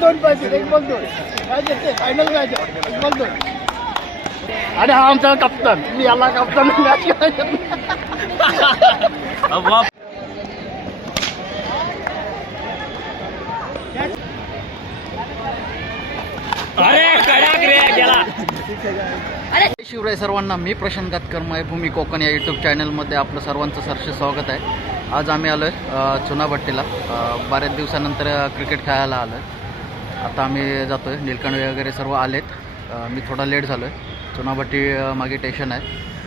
दोन पाहिजे एक बॉल दोन काय ते फायनल एक बॉल दोन आणि हा आमचा कप्तान मी याला कप्तान मॅच अरे कडक रे गेला. शिवराय सर्वांना मी प्रशांत कातकर मायभूमी कोकण या यूट्यूब चॅनलमध्ये आपलं सर्वांचं सरसे स्वागत आहे. आज आम्ही आलो आहे चुनाभट्टीला. बऱ्याच दिवसानंतर क्रिकेट खेळायला आलो आहे आता आम्ही जातो आहे निलकंठ वगैरे सर्व आलेत. मी थोडा लेट झालो आहे चुनाभट्टी मागे स्टेशन आहे.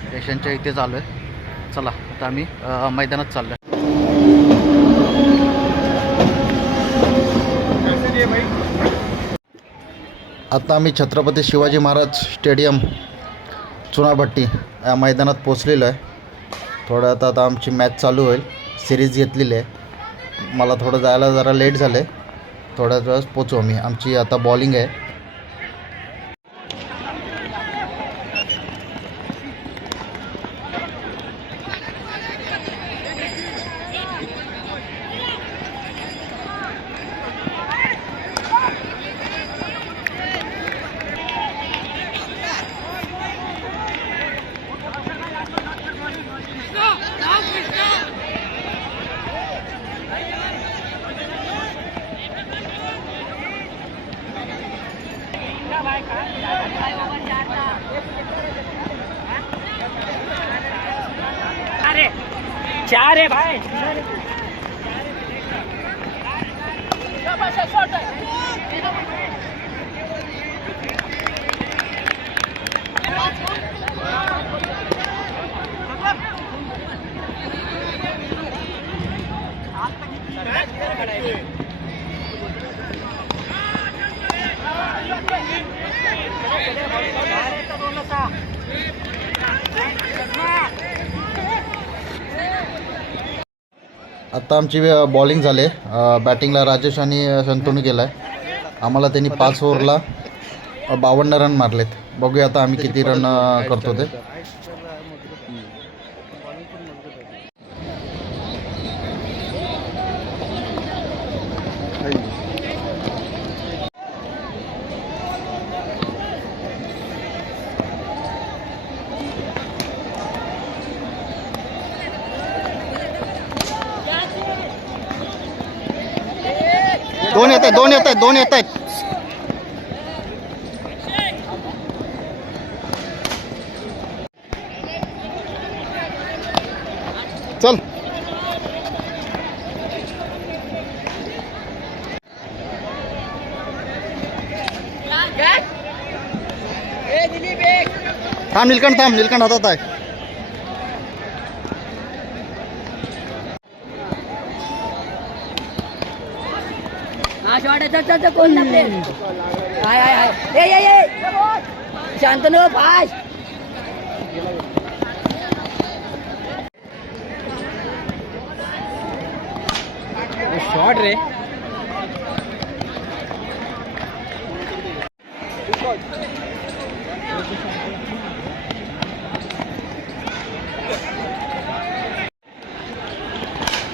स्टेशनच्या इथे आलो आहे चला आता आम्ही मैदानात चाललो आहे आता आम्ही छत्रपती शिवाजी महाराज स्टेडियम चुनाभट्टी या मैदानात पोचलेलो आहे. थोडं आता आता आमची मॅच चालू होईल. सिरीज घेतलेली आहे. मला थोडं जायला जरा लेट झालं आहे थोड्याच वेळात पोचू आम्ही. आमची आता बॉलिंग आहे. चार है भाई। आत्ता आमची बॉलिंग झाले. बॅटिंगला राजेश आणि संतून केला आहे आम्हाला त्यांनी पाच ओव्हरला बावन्न रन मारलेत. बघूया आता आम्ही किती रन करतो ते. दोन येत आहेत आहेत चल थांब निलकंठ थांब निलकंठ हातात आहे. शॉट चल चल चल कोण टाकले हाय हाय हाय ए ए ए. शांत नो फास्ट शॉट रे.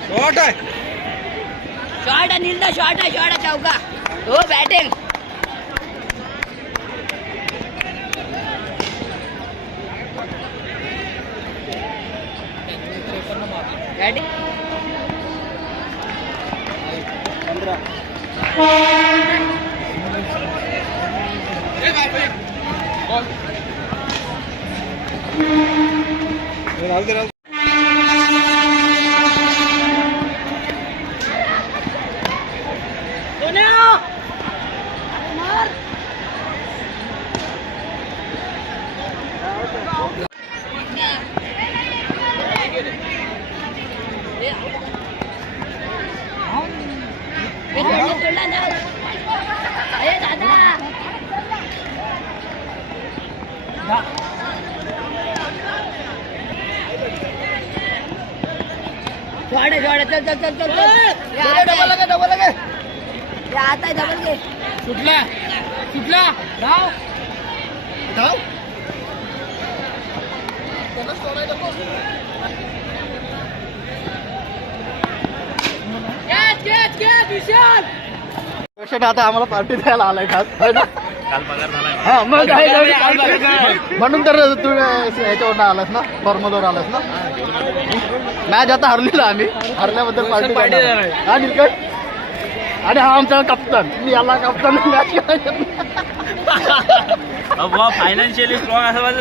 शॉट आहे. शॉर्ट आहे नीलदा शॉर्ट आहे शॉर्ट आहे चौका. हो बॅटिंग बॅटिंग ए जोडे जोडे चल चल चल चल चल आता डबल लगे डबल लगे आता आहे डबल घे सुटला सुटला धाव धाव त्याला कॅच विशाल आता आम्हाला पार्टी द्यायला आलाय खास. है हा मग. म्हणून तर तू ह्याच्यावर आलास ना? फॉर्मलवर आलास ना? मॅच आता हरलेला आम्ही. हरल्याबद्दल पार्टी. हा आणि हा आमचा कप्तान मी याला कप्तान मॅच फायनान्शियली स्ट्रॉंग असं माझं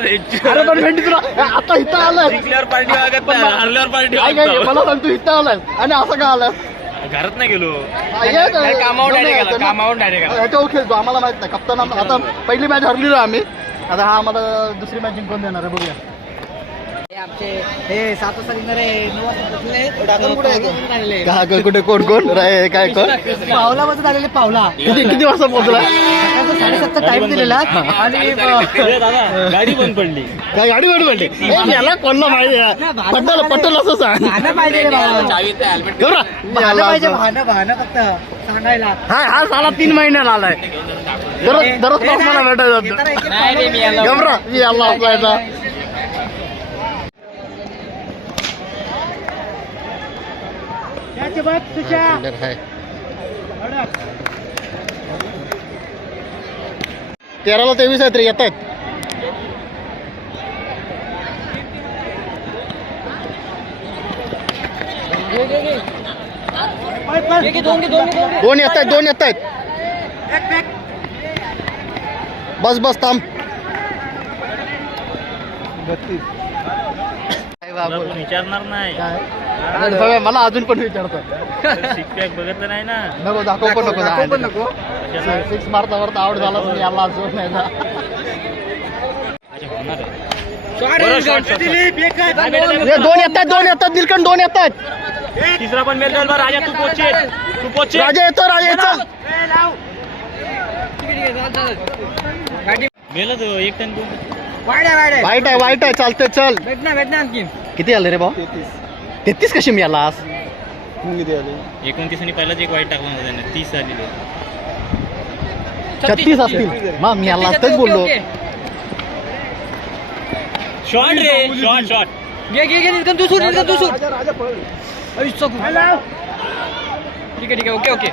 अरे पण भेंडी तुला आता इथं आलाय. जिंकल्यावर पार्टी हरल्यावर पार्टी काय काय मला सांग तू इथं आलाय. आणि असं का आलाय घरात नाही गेलो. कामावर डायरेक्ट. कामावर डायरेक्ट ह्याच्यावर खेळतो आम्हाला माहीत नाही. कप्तान आता पहिली मॅच हरलेलो आम्ही. आता हा आम्हाला दुसरी मॅच जिंकून देणार आहे बघूया. आमचे हे कुठे कोण कोण? राय काय कोण? पावला मध्ये झालेले पावला किती किती वाजता पोहोचला? सकाळचा साडेसातचा टाइम दिलेला. आणि दादा गाडी बंद पडली. काय गाडी वर पडली? याला कोणला माहिती? पटल पटल असं सांग. पाहिजे भानं. भानं भानं फक्त सांगायला. हा हा साला तीन महिन्याला आलाय दररोज दररोज मला भेटायचं नाही रे मी याला गमरा तेराला तेवीस आहेत रे येत आहेत. दोन येत आहेत दोन येत आहेत. बस बस थांब? विचारणार नाही. मला अजून पण विचारतात. सिक्स पॅक बघितलं नाही ना. नको दाखव पण नको दाखव पण नको. सिक्स मारता मारता आउट झाला तर याला असं नाही ना. दोन येतात दोन येतात निलकंठ दोन येतात. तिसरा पण मेल बा राजा तू पोचे तू पोचे राजा येतो राजा येतो. मेला एक टन वाईट आहे वाईट आहे. चालते चल. भेट ना भेट ना आणखी किती आले रे भाऊ? तेहतीस कशी मिळालास एकोणतीस आणि पहिलाच एक वाईट टाकला होता त्याने. तीस छत्तीस असतील. मग मी याला बोललो. शॉट रे शॉट शॉट घे घे घे तू सूट तू सूट ठीक आहे ठीक आहे ओके ओके.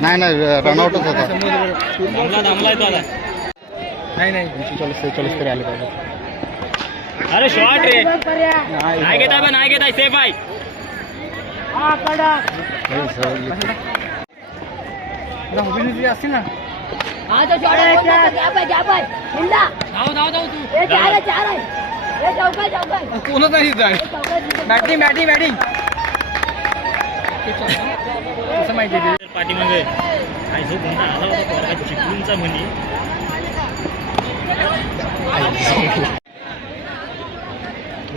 नाही नाही रनआउटच होता थांबला थांबलाय तो आता. नाही नाही. तरी आले पाहिजे अरे शॉट रे. नाही घेत आहे नाही घेत आहे. सेफ आहे. असतील ना कोणच नाही जाय चौका चौका. बॅटिंग बॅटिंग बॅटिंग कसं माहिती? पाठीमागे. आला होता चिपळूणचा म्हणी.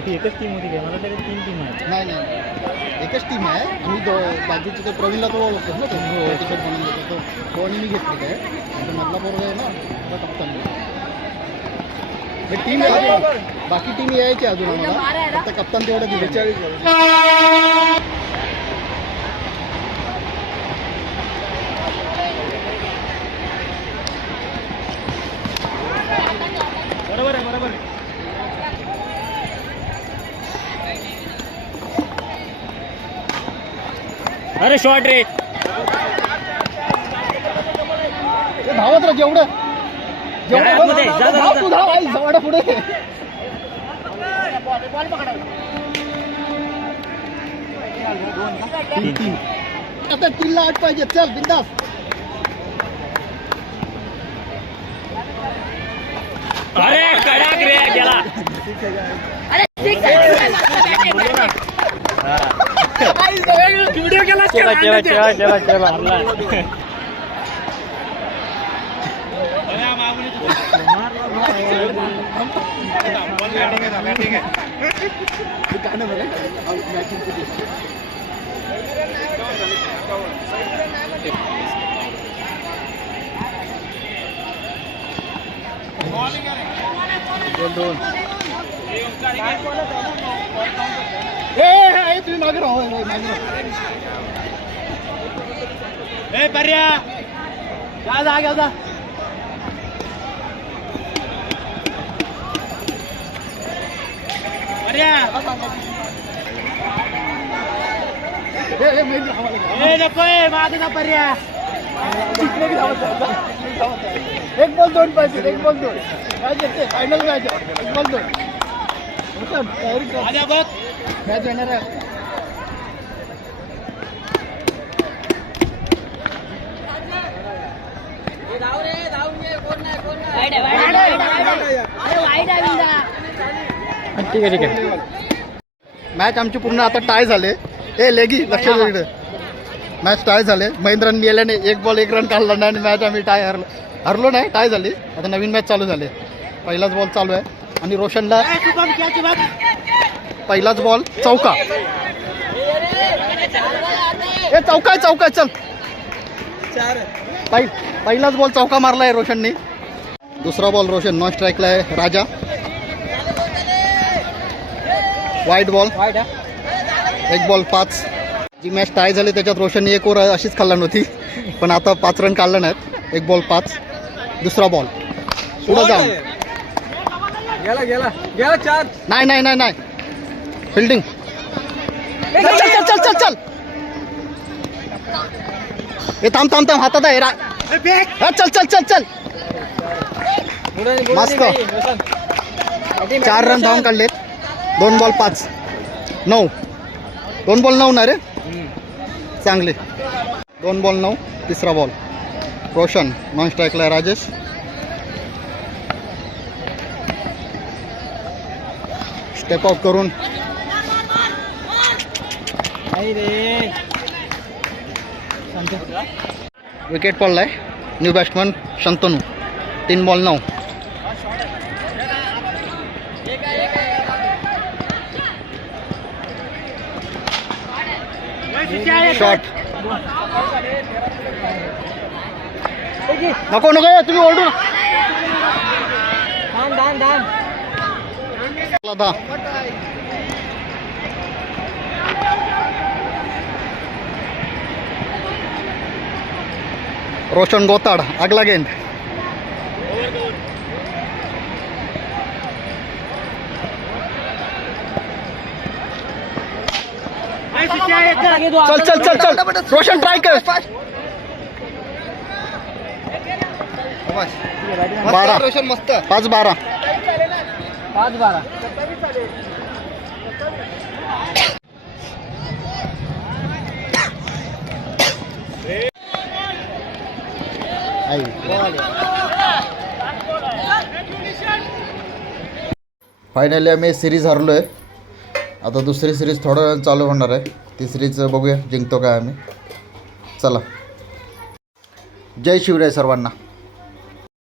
एकच टीम होती काय मला तरी तीन टीम आहे. नाही नाही. एकच टीम आहे. मी दो बाकीचे ते प्रवीणला तो ओळखतो ना तो टी शर्ट बनवून देतो. तो तो आणि मी घेतली काय? आणि तो मधला पोरगा आहे ना तो कप्तान टीम आहे बाकी टीम यायची अजून आम्हाला. फक्त कप्तान तेवढं दिले. अरे शॉट रे. धावत राहा जेवढं. तू धाव आई जवळ पुढे. आता तीनला आठ पाहिजे. चल बिंदास. अरे कडाक रे गेला. अरे केला केला केला केला केला हरला गाणं बघा मॅचिंग दोन दोन ए, ए, ए, तुम्ही मागे राहा होय, होय, मागे राहा. ए पर्या जा जा जा, जा पर्या ए, घ्या. नको ए माझं ना पर्या. एक बॉल दोन पाहिजे एक बॉल दोन मॅच येते फायनल मॅच एक बॉल दोन तयारी कर. मॅच येणार आहे, वाईट आहे, वाईट आहे, वाईट आहे. अरे वाईट आहे विंदा. ठीक आहे ठीक आहे. मॅच आमची पूर्ण आता टाय झाले. ए लेगी लक्ष इकडे. मॅच टाय झाले. महेंद्रन गेल्याने एक बॉल एक रन काढला नाही आणि मॅच आम्ही टाय हरलो. हरलो नाही टाय झाली. आता नवीन मॅच चालू झाले. पहिलाच बॉल चालू आहे. आणि रोशनला पहिलाच बॉल चौका. ए चौका आहे, चौका आहे, चल. पहि पहिलाच बॉल चौका मारला आहे रोशननी. दुसरा बॉल रोशन नॉन स्ट्राईकला आहे राजा. वाईट बॉल. एक बॉल पाच. जी मॅच टाय झाली त्याच्यात रोशननी एक ओव्हर अशीच खाल्ला नव्हती. पण आता पाच रन काढला नाहीत. एक बॉल पाच. दुसरा बॉल. पुढं जाऊन गेला गेला. गेला चार. नाही नाही नाही नाही. फिल्डिंग चल चल चल चल चल. ए थांब थांब थांब. हातात आहे. रा- हा, चल चल चल चल. मस्त. चार रन धावून काढलेत. दोन बॉल पाच. नऊ. दोन बॉल नऊ ना रे? चांगले. दोन बॉल नऊ तिसरा बॉल. रोशन नॉन स्ट्राईकला राजेश. स्टेप आउट करून. विकेट पडलाय. New batsman Shantanu. तीन बॉल नऊ. शॉट नको नको तुम्ही ओरडू. दहा. रोशन गोताड अगला गेंद. चल चल चल चल. रोशन ट्राय कर. बारा. रोशन मस्त पाच बारा. पाच बारा फायनली आम्ही सिरीज हरलो आहे आता दुसरी सिरीज थोड्या वेळ चालू होणार आहे. ती सिरीज बघूया जिंकतो काय आम्ही. चला. जय शिवराय सर्वांना.